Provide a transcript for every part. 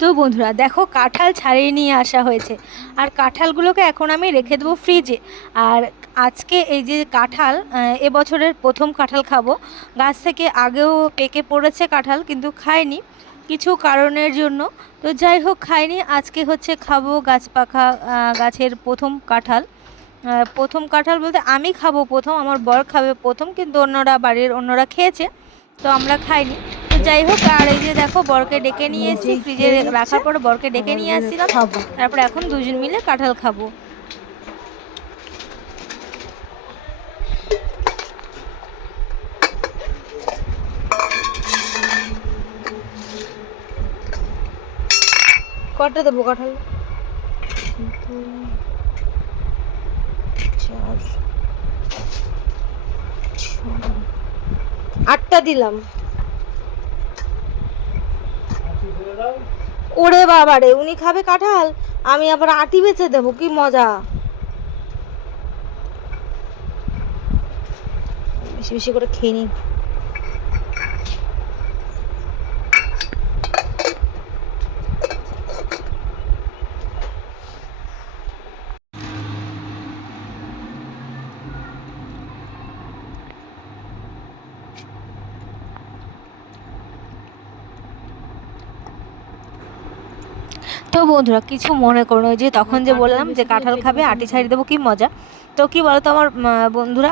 তো বন্ধুরা, দেখো কাঁঠাল ছাড়িয়ে নিয়ে আসা হয়েছে। আর কাঁঠালগুলোকে এখন আমি রেখে দেবো ফ্রিজে আর আজকে এই যে কাঁঠাল এবছরের প্রথম কাঁঠাল খাব। গাছ থেকে আগেও পেকে পড়েছে কাঁঠাল, কিন্তু খাইনি। কিছু কারণের জন্য। তো যাই হোক, খাইনি। আজকে হচ্ছে খাব গাছ পাখা গাছের প্রথম কাঁঠাল। প্রথম কাঁঠাল বলতে আমি খাব প্রথম, আমার বর খাবে প্রথম, কিন্তু অন্যরা, বাড়ির অন্যরা খেয়েছে। তো আমরা খাইনি। তো যাই হোক আর এই যে দেখো বরকে ডেকে নিয়ে এসেছি ফ্রিজে রাখার পর বরকে ডেকে নিয়ে আসছিলাম। তারপর এখন দুজন মিলে কাঁঠাল খাব। কটা দেবো কাঁঠাল? আটটা দিলাম। ওরে বাবা রে উনি খাবে কাঁঠাল? আমি আবার আটি বেচে দেবো, কি মজা। বেশি বেশি করে খেয়ে নিই তো বন্ধুরা কিছু মনে করো যে তখন যে বললাম যে কাঁঠাল খাবে আটি ছাড়িয়ে দেবো কি মজা? তো কি বলতো আমার বন্ধুরা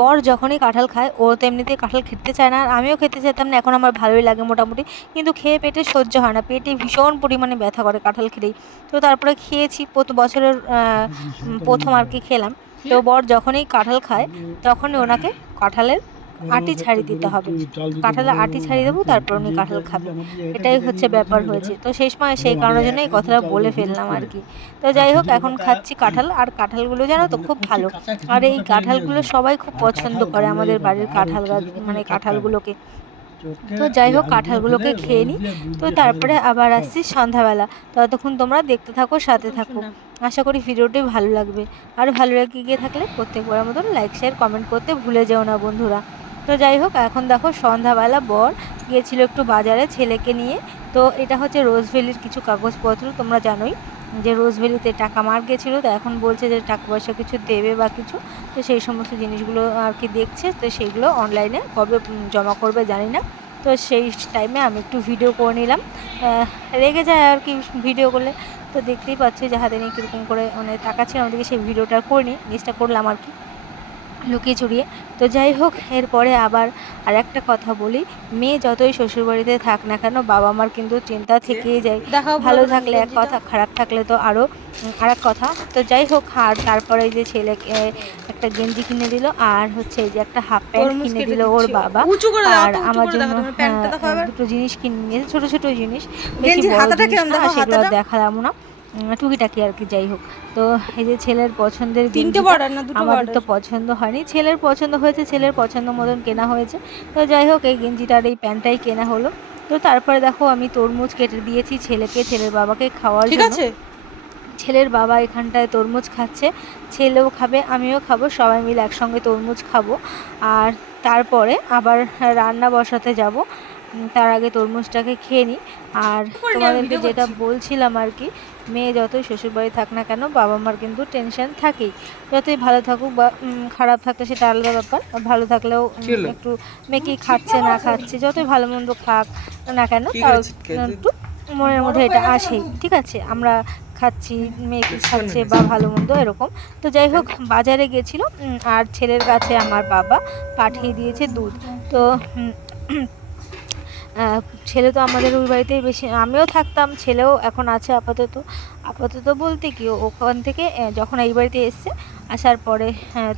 বর যখনই কাঁঠাল খায় ও তো এমনিতেই কাঁঠাল খেতে চায় না আর আমিও খেতে চাইতাম না এখন আমার ভালোই লাগে মোটামুটি কিন্তু খেয়ে পেটে সহ্য হয় না পেটে ভীষণ পরিমাণে ব্যথা করে কাঁঠাল খেলেই। তো তারপরে খেয়েছি প্রত বছরের প্রথম আর কি খেলাম। তো বর যখনই কাঁঠাল খায় তখনই ওনাকে কাঁঠালের আটি ছাড়িয়ে দিতে হবে। কাঁঠালের আটি ছাড়িয়ে দেবো, তারপর উনি কাঁঠাল খাবে। এটাই হচ্ছে ব্যাপার হয়েছে। তো সেই সময় সেই কারণের জন্য এই কথাটা বলে ফেললাম আর কি। তো যাই হোক, এখন খাচ্ছি কাঁঠাল। আর কাঁঠালগুলো জানো তো খুব ভালো। আর এই কাঁঠালগুলো সবাই খুব পছন্দ করে আমাদের বাড়ির কাঁঠাল গাছ মানে কাঁঠালগুলোকে। তো যাই হোক, কাঁঠালগুলোকে খেয়ে নিই। তো তারপরে আবার আসছি সন্ধ্যাবেলা। ততক্ষণ তোমরা দেখতে থাকো, সাথে থাকো। আশা করি ভিডিওটি ভালো লাগবে। আর ভালো লাগে গিয়ে থাকলে প্রত্যেকবার মতন লাইক শেয়ার কমেন্ট করতে ভুলে যেও না বন্ধুরা। তো যাই হোক, এখন দেখো সন্ধ্যাবেলা বর গিয়েছিল একটু বাজারে ছেলেকে নিয়ে। তো এটা হচ্ছে রোজভ্যালির কিছু কাগজপত্র, তোমরা জানোই যে রোজভ্যালিতে টাকা মার গেছিল, তো এখন বলছে যে টাকা পয়সা কিছু দেবে বা কিছু। তো সেই সমস্ত জিনিসগুলো আর কি দেখছে, তো সেইগুলো অনলাইনে কবে জমা করবে জানি না। তো সেই টাইমে আমি একটু ভিডিও করে নিলাম। রেগে যায় আর কি ভিডিও করলে। তো দেখতেই পাচ্ছি যে হাতে নিয়ে কীরকম করে মানে ছিল আমাদেরকে সেই ভিডিওটা করে নিই জিনিসটা করলাম আর কি। লুকিয়ে চুরিয়ে। তো যাই হোক এরপরে আবার আর একটা কথা বলি। মেয়ে যতই শ্বশুরবাড়িতে থাক না কেন বাবা মার কিন্তু চিন্তা থেকেই যায়। ভালো থাকলে এক কথা খারাপ থাকলে তো আরও আর এক কথা। তো যাই হোক আর তারপরে যে ছেলেকে একটা গেঞ্জি কিনে দিল আর হচ্ছে এই যে একটা হাফ প্যান্ট কিনে দিল ওর বাবা। আর আমার জন্য হ্যাঁ। দুটো জিনিস কিনে নিয়েছে ছোট ছোট জিনিস। বেশি বড় জিনিস না সেগুলো দেখালাম না। টুকিটাকি আর কি যাই হোক। তো এই যে ছেলের পছন্দের তিনটে বর্ডার না দুটো আমাদের তো পছন্দ হয়নি। ছেলের পছন্দ হয়েছে ছেলের পছন্দ মতন কেনা হয়েছে। তো যাই হোক এই গেঞ্জিটার এই প্যান্টটাই কেনা হলো। তো তারপরে দেখো আমি তরমুজ কেটে দিয়েছি ছেলেকে ছেলের বাবাকে খাওয়ার ঠিক আছে। ছেলের বাবা এখানটায় তরমুজ খাচ্ছে ছেলেও খাবে আমিও খাব সবাই মিলে একসঙ্গে তরমুজ খাব। আর তারপরে আবার রান্না বসাতে যাব। তার আগে তরমুজটাকে খেয়ে নিই আর তোমাদেরকে যেটা বলছিলাম আর কি মেয়ে যতই শ্বশুরবাড়ি থাক না কেন বাবা মার কিন্তু টেনশন থাকেই। যতই ভালো থাকুক বা খারাপ থাকলে সেটা আলাদা ব্যাপার আর ভালো থাকলেও? একটু মেয়ে কি খাচ্ছে না খাচ্ছে যতই ভালো মন্দ খাক না কেন তাও একটু মনের মধ্যে এটা আসেই ঠিক আছে? আমরা খাচ্ছি মেয়ে কি খাচ্ছে বা ভালো মন্দ এরকম। তো যাই হোক বাজারে গেছিল আর ছেলের কাছে আমার বাবা পাঠিয়ে দিয়েছে দুধ। তো ছেলে তো আমাদের ওই বাড়িতেই বেশি, আমিও থাকতাম, ছেলেও এখন আছে আপাতত। আপাতত বলতে কি, ওখান থেকে যখন এই বাড়িতে এসছে, আসার পরে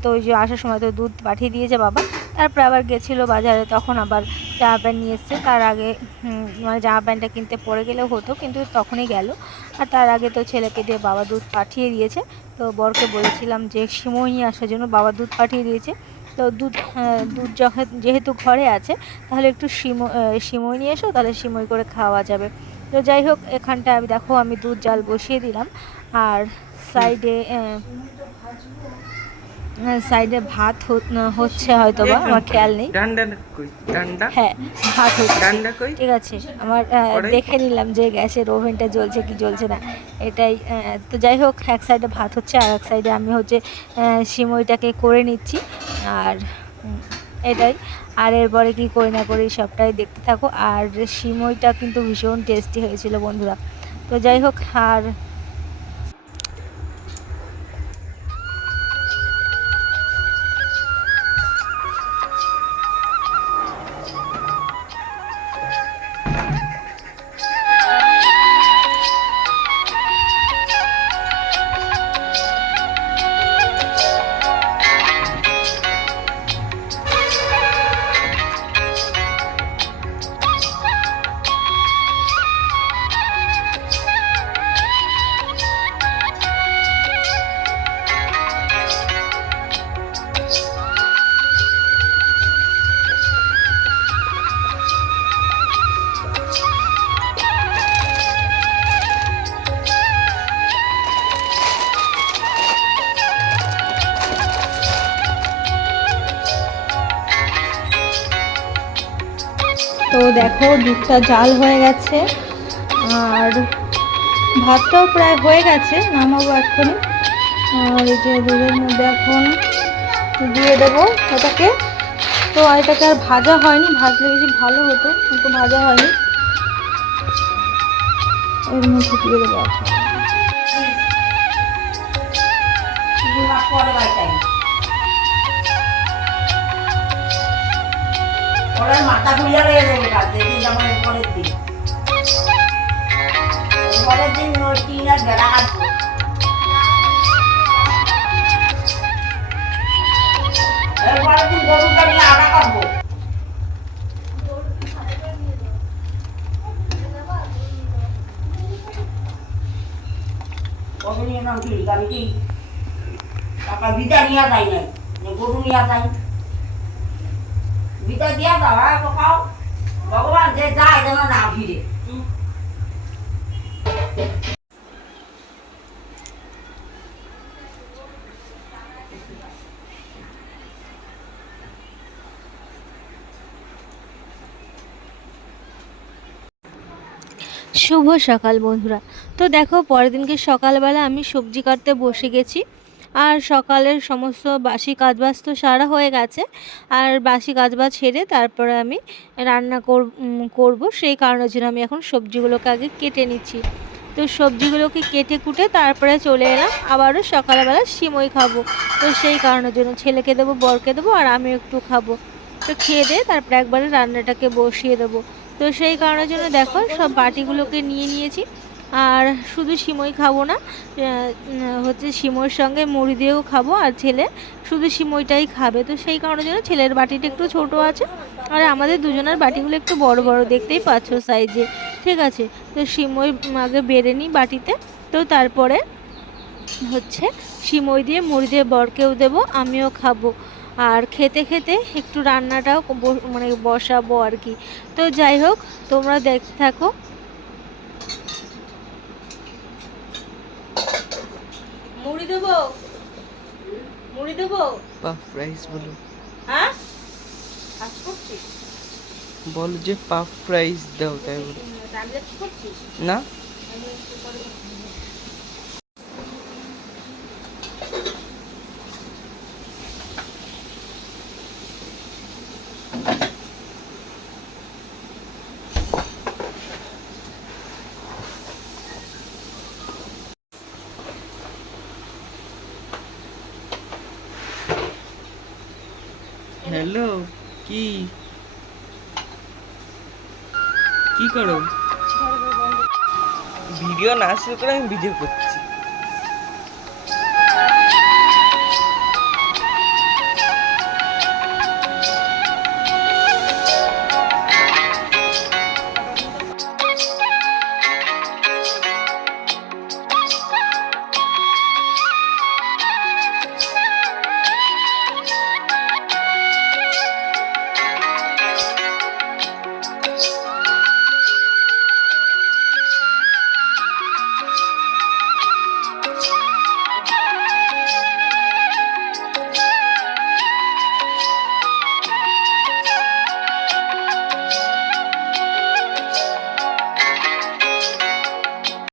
তো ওই যে আসার সময় তো দুধ পাঠিয়ে দিয়েছে বাবা, তারপরে আবার গেছিল বাজারে, তখন আবার জামা প্যান্ট নিয়ে এসছে। তার আগে মানে জামা প্যান্টটা কিনতে পড়ে গেলেও হতো, কিন্তু তখনই গেল। আর তার আগে তো ছেলেকে দিয়ে বাবা দুধ পাঠিয়ে দিয়েছে। তো বরকে বলেছিলাম যে সিমই আসার জন্য বাবা দুধ পাঠিয়ে দিয়েছে। তো দুধ হ্যাঁ, দুধ যখন যেহেতু ঘরে আছে তাহলে একটু সিম সিমই নিয়ে এসো তাহলে সিমই করে খাওয়া যাবে। তো যাই হোক এখানটা আমি দেখো আমি দুধ জাল বসিয়ে দিলাম। আর সাইডে সাইডে ভাত হত- হচ্ছে হয়তো বা আমার খেয়াল নেই। হ্যাঁ ভাত হচ্ছে। ঠিক আছে আমার দেখে নিলাম যে গ্যাসের ওভেনটা জ্বলছে কি জ্বলছে না। এটাই তো যাই হোক এক সাইডে ভাত হচ্ছে আর এক সাইডে আমি হচ্ছে সিমইটাকে করে নিচ্ছি। আর এটাই। আর এরপরে কি করি না করি সবটাই দেখতে থাকো। আর সিমইটা কিন্তু ভীষণ টেস্টি হয়েছিল বন্ধুরা। তো যাই হোক আর দেখো, দুধটা জাল হয়ে গেছে। আর ভাতটাও প্রায় হয়ে গেছে, নামাবো এক্ষুনি। আর এই যে দুধের মধ্যে এখন দিয়ে দেবো এটাকে তো এটাকে আর ভাজা হয়নি, ভাজলে বেশি ভালো হতো, কিন্তু ভাজা হয়নি। এর মধ্যে দিয়ে দেবো ওরা মাথা খুলে রয়ে যাবে কালকে দিন এর পরের দিন। পরের দিন ওই টিনের বেড়া কাটবো এর দিন কাটবো। কবে নিয়ে নাম কি? গাড়ি কি? তারপর বিদা নিয়ে যাই নাই গরু নিয়ে যাই ভিড়ে শুভ সকাল বন্ধুরা। তো দেখো পরের দিনকে সকালবেলা আমি সবজি কাটতে বসে গেছি। আর সকালের সমস্ত বাসি কাজবাজ তো সারা হয়ে গেছে। আর বাসি কাজবাজ ছেড়ে তারপরে আমি রান্না করব। সেই কারণের জন্য আমি এখন সবজিগুলোকে আগে কেটে নিচ্ছি। তো সবজিগুলোকে কেটে কুটে তারপরে চলে এলাম। আবারও সকালবেলা সিমই খাব। তো সেই কারণের জন্য ছেলেকে দেবো, বরকে দেবো আর আমি একটু খাব। তো খেয়ে দিয়ে তারপরে একবারে রান্নাটাকে বসিয়ে দেবো। তো সেই কারণের জন্য দেখো সব বাটিগুলোকে নিয়ে নিয়েছি। আর শুধু সিমই খাব না হচ্ছে সিমইয়ের সঙ্গে মুড়ি দিয়েও খাব আর ছেলে শুধু সিমইটাই খাবে। তো সেই কারণের জন্য ছেলের বাটিটা একটু ছোট আছে আর আমাদের দুজনের বাটিগুলো একটু বড় বড়, দেখতেই পাচ্ছ সাইজে ঠিক আছে? তো সিমই আগে বেড়ে নিই বাটিতে, তো তারপরে হচ্ছে সিমই দিয়ে মুড়ি দিয়ে বরকেও দেবো, আমিও খাব। আর খেতে খেতে একটু রান্নাটাও মানে বসাবো আর কি। তো যাই হোক, তোমরা দেখতে থাকো। মুড়ি দেবো? মুড়ি দেবো? পাফ রাইস বলো। হ্যাঁ? কাজ করছিস? বলো যে পাফ রাইস দাও তাই বলো। না। হ্যালো কি? কি করো? ভিডিও না শুরু করে আমি ভিডিও করছি।